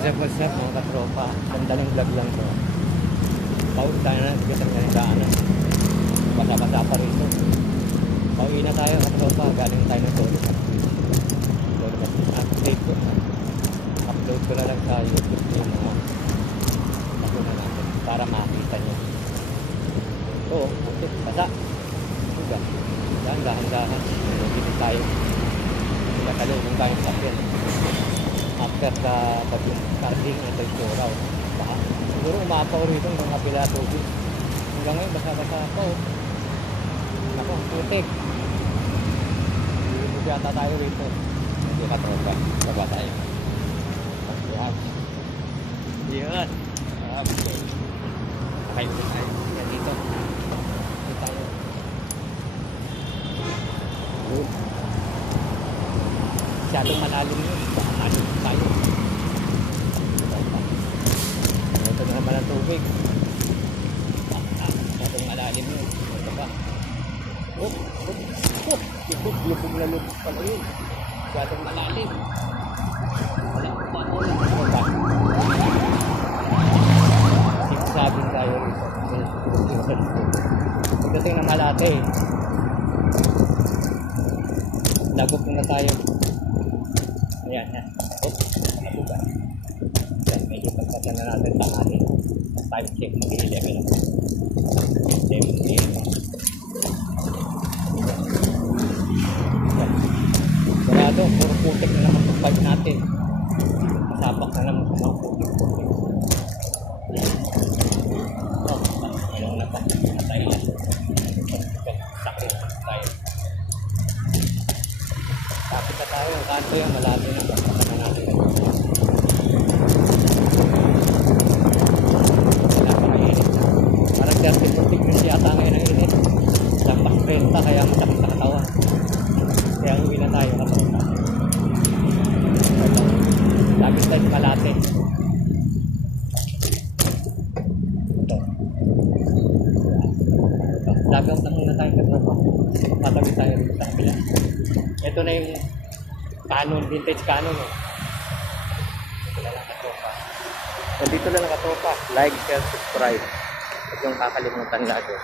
What's up mga katropa? Sandaling vlog lang to. Pauwi tayo na, bigat ang ganang daanan. Basa-basa pa rito. Pauwi na tayo katropa, galing tayo ng Tolo. Update ko. Upload ko na lang sa YouTube yung mga nakuna natin para makita nyo. Oo, okay, basa. Diba? Dahan-dahan. Dito tayo. Nakalunong tayong sakyan. After the carding ito yung Suraw. Siguro umapaw rito ng kapila tubig. Hanggang ngayon basa-basa pa oh. Ako, putik. Hindi yata tayo rito. Hindi ka tropa. Baba tayo. Yan. Yan. Okay. Nakaiulit tayo. Yan dito. Dito tayo. Good. Masyadong malalim yun. Malalim tayo. Ito na naman ang tubig. Masyadong malalim yun. Ito ba? Lubog na lubog pala yun. Masyadong malalim. Sigsabing tayo rito. Pagdating ng Malate, lagok na tayo. Ayan, yan. Nabuga. Yan, medyo pagkatan na natin tangali. Time check, mag-11. 11 a.m. Sarado, puro putik na naman pag natin. Masapak na naman mga putik-putik. Ayaw na pa. Natay na. Sakit tayo. Tapos na tayo. Kanto yung malati na. Pagkatan na natin. Napakainit. Parang 30 degrees yata ngayon ang init. Lampas 30 kaya masakit sa katawan. Kaya uwi na tayo. Lapit tayo sa Malate. Lagaw na muna tayo katropa. Patabi tayo rin sa kabila. Ito na yung Canon, vintage Canon. Ito na lang katropa. So dito na lang katropa. Like, share, subscribe. Huwag yung kakalimutan lagi.